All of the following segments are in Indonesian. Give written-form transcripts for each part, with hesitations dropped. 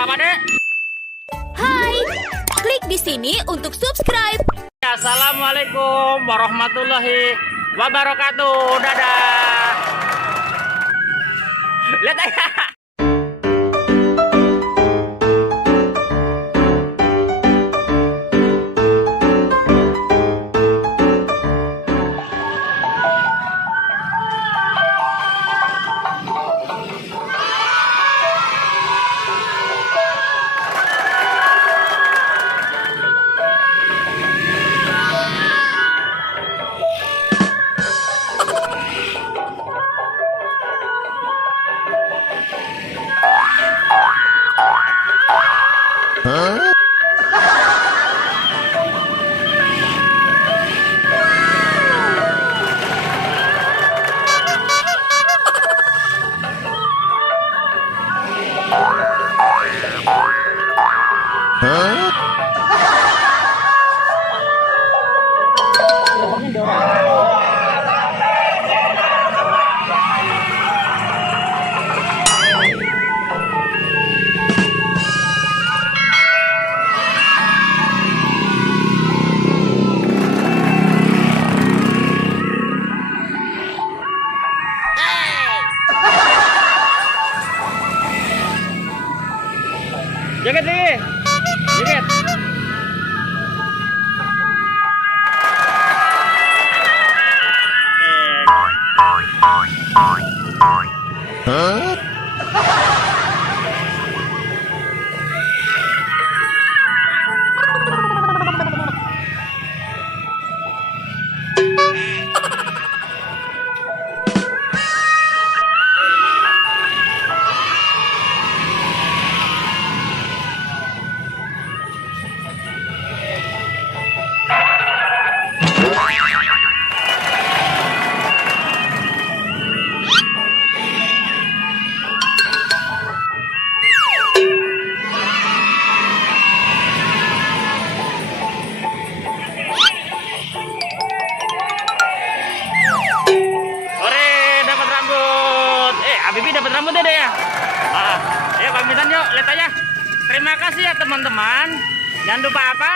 apa-apa, Dek. Hai, klik di sini untuk subscribe. Assalamualaikum warahmatullahi wabarakatuh. Dadah. Lihat aja. Jaket nih. Jaket. Bibi dapat rambut deh ya. Ayo pamitan yuk, lihat aja. Terima kasih ya teman-teman. Jangan lupa apa?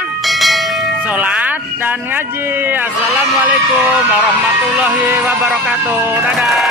Sholat dan ngaji. Assalamualaikum warahmatullahi wabarakatuh. Dadah.